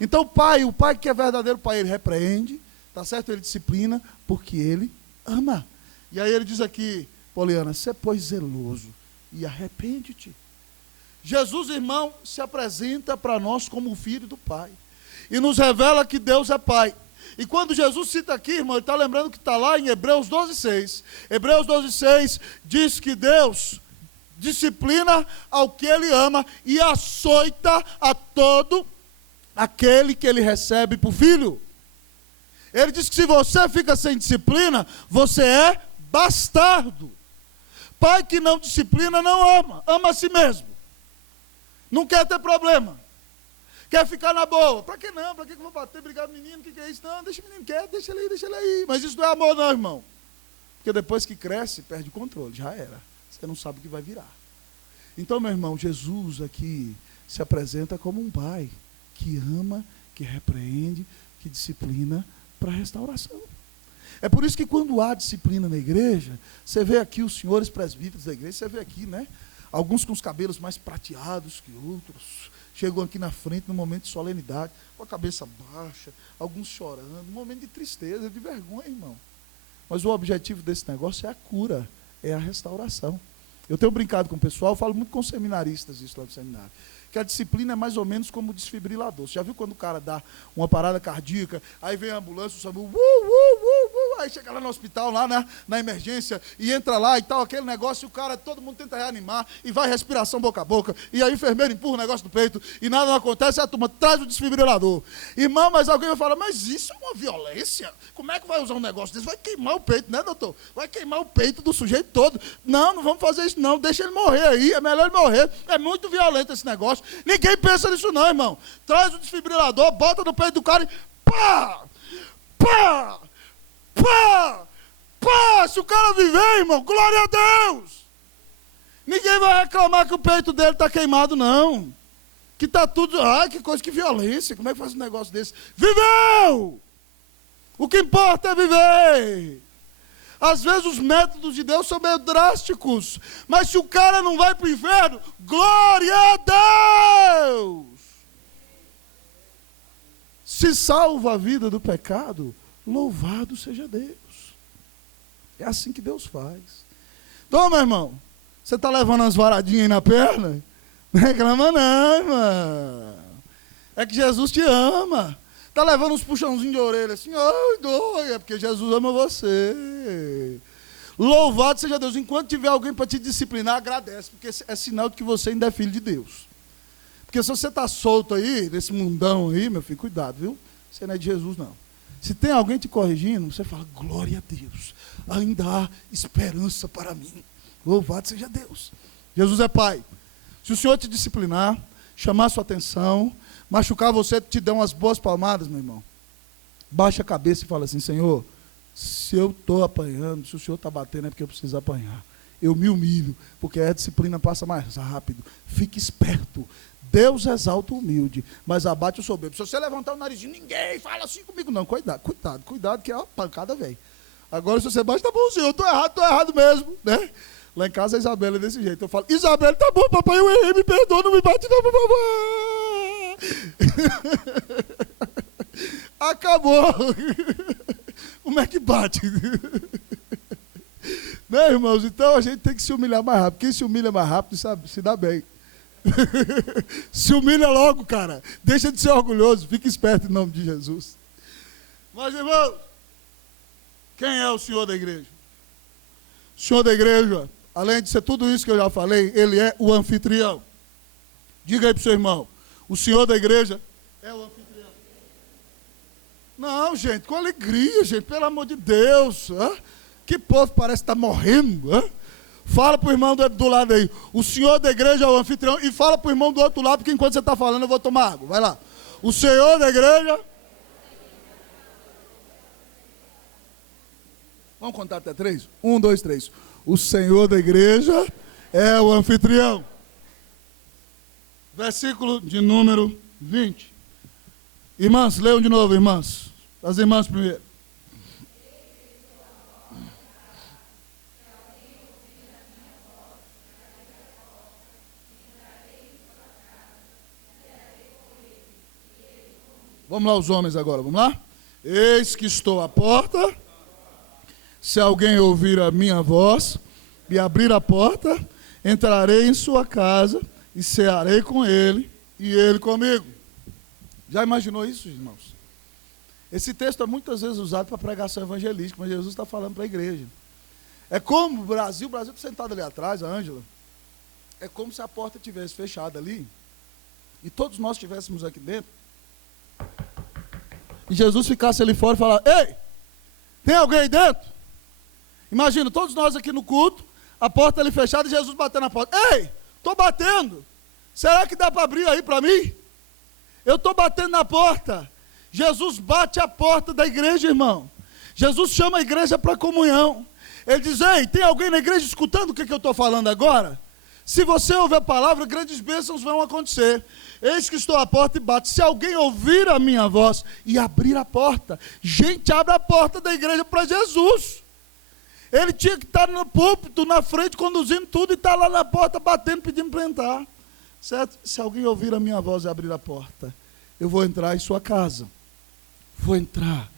Então o pai que é verdadeiro pai, ele repreende, tá certo? Ele disciplina, porque ele ama. E aí ele diz aqui, Poliana, sê pois zeloso e arrepende-te. Jesus, irmão, se apresenta para nós como o filho do pai. E nos revela que Deus é pai. E quando Jesus cita aqui, irmão, ele está lembrando que está lá em Hebreus 12:6. Hebreus 12:6 diz que Deus disciplina ao que ele ama e açoita a todo aquele que ele recebe por filho. Ele diz que se você fica sem disciplina, você é bastardo. Pai que não disciplina não ama, ama a si mesmo. Não quer ter problema. Quer ficar na boa. Para que não? Para que eu vou bater, brigar com o menino? O que é isso? Não, deixa o menino quieto, deixa ele aí. Mas isso não é amor não, irmão. Porque depois que cresce, perde o controle, já era. Você não sabe o que vai virar. Então, meu irmão, Jesus aqui se apresenta como um pai que ama, que repreende, que disciplina para a restauração. É por isso que quando há disciplina na igreja, você vê aqui os senhores presbíteros da igreja, você vê aqui, né? Alguns com os cabelos mais prateados que outros, chegam aqui na frente num momento de solenidade, com a cabeça baixa, alguns chorando, um momento de tristeza, de vergonha, irmão. Mas o objetivo desse negócio é a cura, é a restauração. Eu tenho brincado com o pessoal, falo muito com seminaristas isso lá no seminário, que a disciplina é mais ou menos como o desfibrilador. Você já viu quando o cara dá uma parada cardíaca, aí vem a ambulância, o SAMU, aí chega lá no hospital, lá na emergência, e entra lá e tal, aquele negócio, e o cara, todo mundo tenta reanimar, e vai respiração boca a boca, e aí o enfermeiro empurra o negócio do peito, e nada não acontece, a turma traz o desfibrilador. Irmão, mas alguém vai falar, mas isso é uma violência? Como é que vai usar um negócio desse? Vai queimar o peito, né, doutor? Vai queimar o peito do sujeito todo. Não vamos fazer isso não, deixa ele morrer aí, é melhor ele morrer. É muito violento esse negócio. Ninguém pensa nisso não, irmão. Traz o desfibrilador, bota no peito do cara e pá! Pá! Pá! Pá! Se o cara viver, irmão, glória a Deus! Ninguém vai reclamar que o peito dele está queimado, não. Que está tudo... Ai, que coisa, que violência. Como é que faz um negócio desse? Viveu! O que importa é viver. Às vezes os métodos de Deus são meio drásticos. Mas se o cara não vai para o inferno, glória a Deus! Se salva a vida do pecado, louvado seja Deus. É assim que Deus faz. Então, meu irmão, você está levando umas varadinhas aí na perna? Não reclama não, irmão. É que Jesus te ama. Está levando uns puxãozinhos de orelha assim, ai, dói, é porque Jesus ama você. Louvado seja Deus. Enquanto tiver alguém para te disciplinar, agradece, porque é sinal de que você ainda é filho de Deus. Porque se você está solto aí, nesse mundão aí, meu filho, cuidado, viu? Você não é de Jesus, não. Se tem alguém te corrigindo, você fala, glória a Deus, ainda há esperança para mim. Louvado seja Deus. Jesus é Pai. Se o Senhor te disciplinar, chamar sua atenção, machucar você, te dá umas boas palmadas, meu irmão, baixa a cabeça e fala assim, Senhor, se eu estou apanhando, se o Senhor está batendo, é porque eu preciso apanhar. Eu me humilho, porque a disciplina passa mais rápido. Fique esperto. Deus exalta o humilde, mas abate o soberbo. Se você levantar o narizinho, ninguém fala assim comigo, não. Cuidado, que é uma pancada, velho. Agora, se você bate, tá bom, Senhor, eu estou errado mesmo, né? Lá em casa a Isabela é desse jeito. Eu falo, Isabela, tá bom, papai, eu errei, me perdoa, não me bate não, papai. Acabou. Como é que bate? Né, irmãos? Então a gente tem que se humilhar mais rápido. Quem se humilha mais rápido, sabe, se dá bem. Se humilha logo, cara. Deixa de ser orgulhoso. Fica esperto em nome de Jesus. Mas, irmãos, quem é o Senhor da igreja? O Senhor da igreja, além de ser tudo isso que eu já falei, ele é o anfitrião. Diga aí para o seu irmão, o Senhor da igreja é o anfitrião. Não, gente, com alegria, gente, pelo amor de Deus. Que povo parece estar morrendo. Fala para o irmão do lado aí, o Senhor da igreja é o anfitrião, e fala para o irmão do outro lado, porque enquanto você está falando eu vou tomar água. Vai lá. O Senhor da igreja... Vamos contar até 3? 1, 2, 3. O Senhor da igreja é o anfitrião. Versículo de número 20. Irmãs, leiam de novo, irmãs. As irmãs primeiro. Vamos lá, os homens agora, vamos lá? Eis que estou à porta. Se alguém ouvir a minha voz e abrir a porta, entrarei em sua casa e cearei com ele e ele comigo. Já imaginou isso, irmãos? Esse texto é muitas vezes usado para pregação evangelística, mas Jesus está falando para a igreja. É como o Brasil está sentado ali atrás, a Ângela. É como se a porta tivesse fechada ali e todos nós estivéssemos aqui dentro. E Jesus ficasse ali fora e falasse: ei, tem alguém aí dentro? Imagina, todos nós aqui no culto, a porta ali fechada e Jesus batendo na porta. Ei, estou batendo. Será que dá para abrir aí para mim? Eu estou batendo na porta. Jesus bate a porta da igreja, irmão. Jesus chama a igreja para comunhão. Ele diz: ei, tem alguém na igreja escutando o que eu estou falando agora? Se você ouvir a palavra, grandes bênçãos vão acontecer. Eis que estou à porta e bato. Se alguém ouvir a minha voz e abrir a porta, gente, abre a porta da igreja para Jesus. Ele tinha que estar no púlpito, na frente, conduzindo tudo, e está lá na porta, batendo, pedindo para entrar. Certo? Se alguém ouvir a minha voz e abrir a porta, eu vou entrar em sua casa. Vou entrar,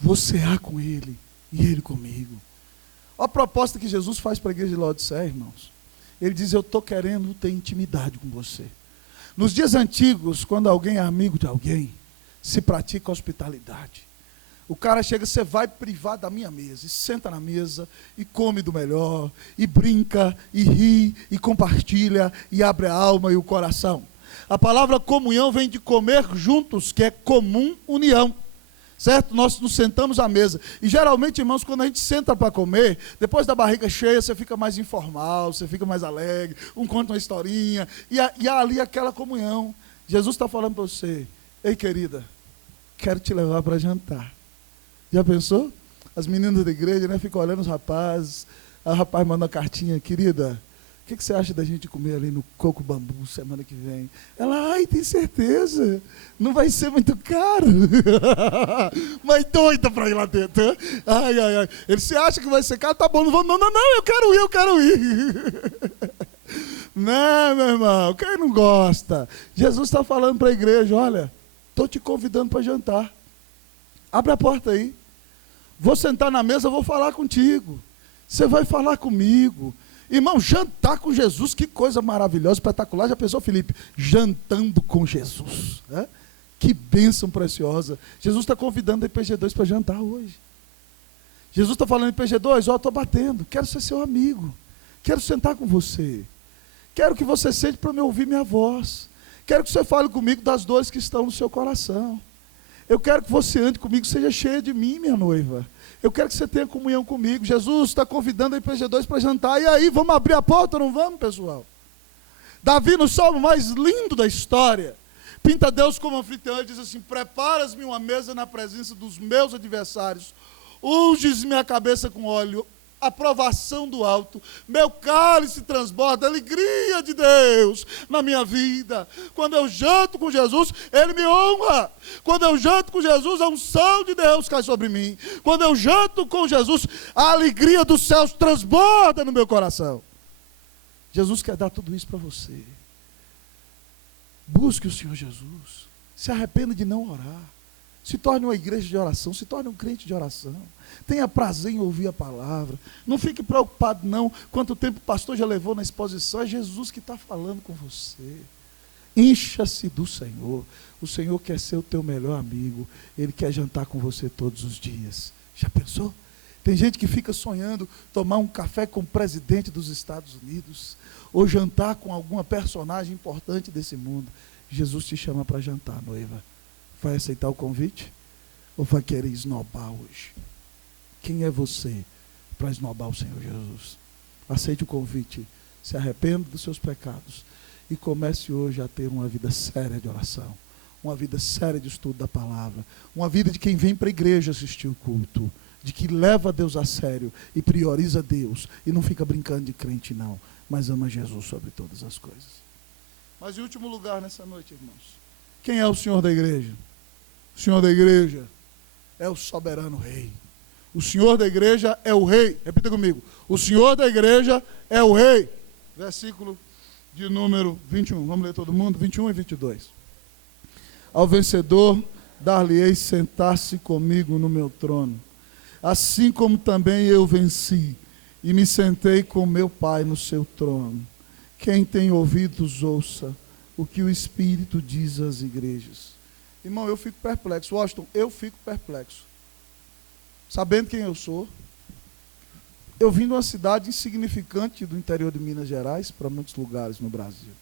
vou cear com ele e ele comigo. Olha a proposta que Jesus faz para a igreja de Laodiceia, irmãos. Ele diz: eu estou querendo ter intimidade com você. Nos dias antigos, quando alguém é amigo de alguém, se pratica hospitalidade. O cara chega: você vai privar da minha mesa, e senta na mesa, e come do melhor, e brinca, e ri, e compartilha, e abre a alma e o coração. A palavra comunhão vem de comer juntos, que é comum união. Certo? Nós nos sentamos à mesa. E geralmente, irmãos, quando a gente senta para comer, depois da barriga cheia, você fica mais informal, você fica mais alegre, conta uma historinha, e há ali aquela comunhão. Jesus está falando para você: ei, querida, quero te levar para jantar. Já pensou? As meninas da igreja, né, ficam olhando os rapazes. Aí o rapaz manda uma cartinha: querida, o que você acha da gente comer ali no Coco Bambu semana que vem? Ela: ai, tem certeza, não vai ser muito caro. Mas doida para ir lá dentro. Ai. Ele: se acha que vai ser caro, tá bom, não vou. Não, eu quero ir. Né, meu irmão, quem não gosta? Jesus está falando para a igreja: olha, estou te convidando para jantar. Abre a porta aí. Vou sentar na mesa, vou falar contigo. Você vai falar comigo. Irmão, jantar com Jesus, que coisa maravilhosa, espetacular. Já pensou, Felipe? Jantando com Jesus. Né? Que bênção preciosa. Jesus está convidando a IPG2 para jantar hoje. Jesus está falando: IPG2, ó, estou batendo, quero ser seu amigo. Quero sentar com você. Quero que você sente para me ouvir minha voz. Quero que você fale comigo das dores que estão no seu coração. Eu quero que você ande comigo, seja cheia de mim, minha noiva. Eu quero que você tenha comunhão comigo. Jesus está convidando a IPG2 para jantar. E aí, vamos abrir a porta ou não vamos, pessoal? Davi, no salmo mais lindo da história, pinta Deus como anfitrião e diz assim: preparas-me uma mesa na presença dos meus adversários, unges minha cabeça com óleo, aprovação do alto, meu cálice transborda, alegria de Deus na minha vida. Quando eu janto com Jesus, Ele me honra. Quando eu janto com Jesus, a unção de Deus cai sobre mim. Quando eu janto com Jesus, a alegria dos céus transborda no meu coração. Jesus quer dar tudo isso para você. Busque o Senhor Jesus. Se arrependa de não orar. Se torne uma igreja de oração, se torne um crente de oração. Tenha prazer em ouvir a palavra. Não fique preocupado não, quanto tempo o pastor já levou na exposição. É Jesus que está falando com você. Encha-se do Senhor. O Senhor quer ser o teu melhor amigo. Ele quer jantar com você todos os dias. Já pensou? Tem gente que fica sonhando tomar um café com o presidente dos Estados Unidos, ou jantar com alguma personagem importante desse mundo. Jesus te chama para jantar, noiva. Vai aceitar o convite? Ou vai querer esnobar hoje? Quem é você para esnobar o Senhor Jesus? Aceite o convite, se arrependa dos seus pecados e comece hoje a ter uma vida séria de oração, uma vida séria de estudo da palavra, uma vida de quem vem para a igreja assistir o culto, de que leva Deus a sério e prioriza Deus e não fica brincando de crente não, mas ama Jesus sobre todas as coisas. Mas em último lugar nessa noite, irmãos, quem é o Senhor da igreja? O Senhor da igreja é o soberano rei. O Senhor da igreja é o rei. Repita comigo. O Senhor da igreja é o rei. Versículo de número 21. Vamos ler todo mundo? 21 e 22. Ao vencedor dar-lhe-ei sentar-se comigo no meu trono, assim como também eu venci e me sentei com meu Pai no seu trono. Quem tem ouvidos, ouça o que o Espírito diz às igrejas. Irmão, eu fico perplexo. Washington, eu fico perplexo. Sabendo quem eu sou, eu vim de uma cidade insignificante do interior de Minas Gerais para muitos lugares no Brasil.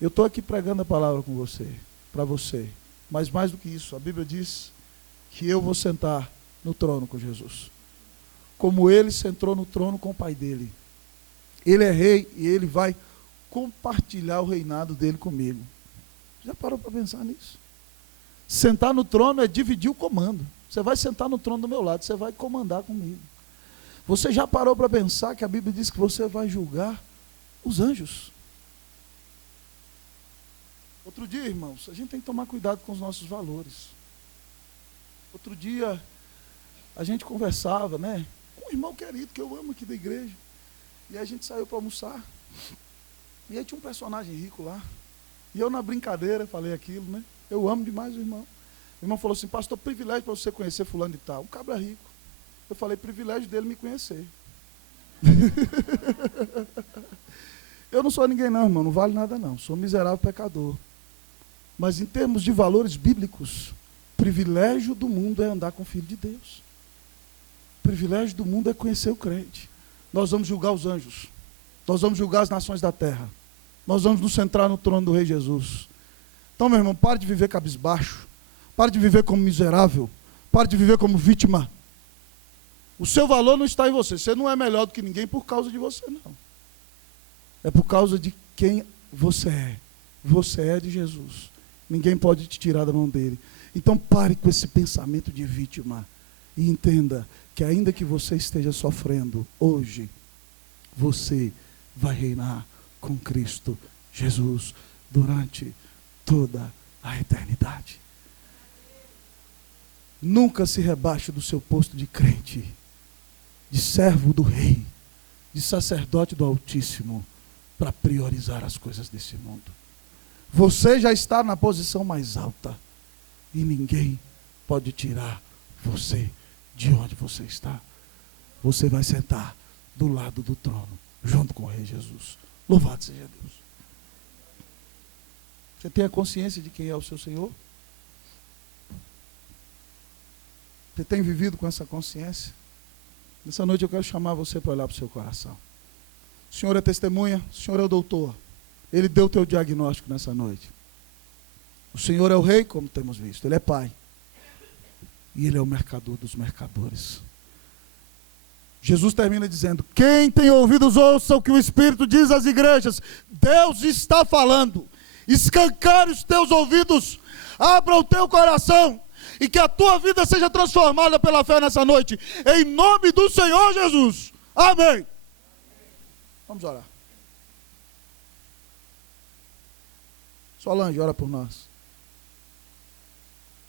Eu estou aqui pregando a palavra com você, para você. Mas mais do que isso, a Bíblia diz que eu vou sentar no trono com Jesus. Como ele sentou no trono com o Pai dele. Ele é rei e ele vai compartilhar o reinado dele comigo. Já parou para pensar nisso? Sentar no trono é dividir o comando. Você vai sentar no trono do meu lado, você vai comandar comigo. Você já parou para pensar que a Bíblia diz que você vai julgar os anjos? Outro dia, irmãos, a gente tem que tomar cuidado com os nossos valores. Outro dia, a gente conversava, né, com um irmão querido que eu amo aqui da igreja. E aí a gente saiu para almoçar. E aí tinha um personagem rico lá. E eu na brincadeira falei aquilo, né? Eu amo demais o irmão. O irmão falou assim: pastor, privilégio para você conhecer fulano de tal. Um cabra rico. Eu falei: privilégio dele me conhecer. Eu não sou ninguém não, irmão. Não vale nada não. Sou um miserável pecador. Mas em termos de valores bíblicos, privilégio do mundo é andar com o Filho de Deus. Privilégio do mundo é conhecer o crente. Nós vamos julgar os anjos. Nós vamos julgar as nações da terra. Nós vamos nos centrar no trono do Rei Jesus. Então, meu irmão, pare de viver cabisbaixo. Pare de viver como miserável. Pare de viver como vítima. O seu valor não está em você. Você não é melhor do que ninguém por causa de você, não. É por causa de quem você é. Você é de Jesus. Ninguém pode te tirar da mão dele. Então pare com esse pensamento de vítima. E entenda que ainda que você esteja sofrendo hoje, você vai reinar com Cristo Jesus durante toda a eternidade. Nunca se rebaixe do seu posto de crente, de servo do Rei, de sacerdote do Altíssimo, para priorizar as coisas desse mundo. Você já está na posição mais alta e ninguém pode tirar você de onde você está. Você vai sentar do lado do trono, junto com o Rei Jesus. Louvado seja Deus. Você tem a consciência de quem é o seu Senhor? Você tem vivido com essa consciência? Nessa noite eu quero chamar você para olhar para o seu coração. O Senhor é testemunha, o Senhor é o doutor. Ele deu o teu diagnóstico nessa noite. O Senhor é o Rei, como temos visto. Ele é Pai. E Ele é o mercador dos mercadores. Jesus termina dizendo: quem tem ouvidos, ouça o que o Espírito diz às igrejas. Deus está falando. Escancare os teus ouvidos. Abra o teu coração. E que a tua vida seja transformada pela fé nessa noite. Em nome do Senhor Jesus. Amém. Vamos orar. Solange, ora por nós.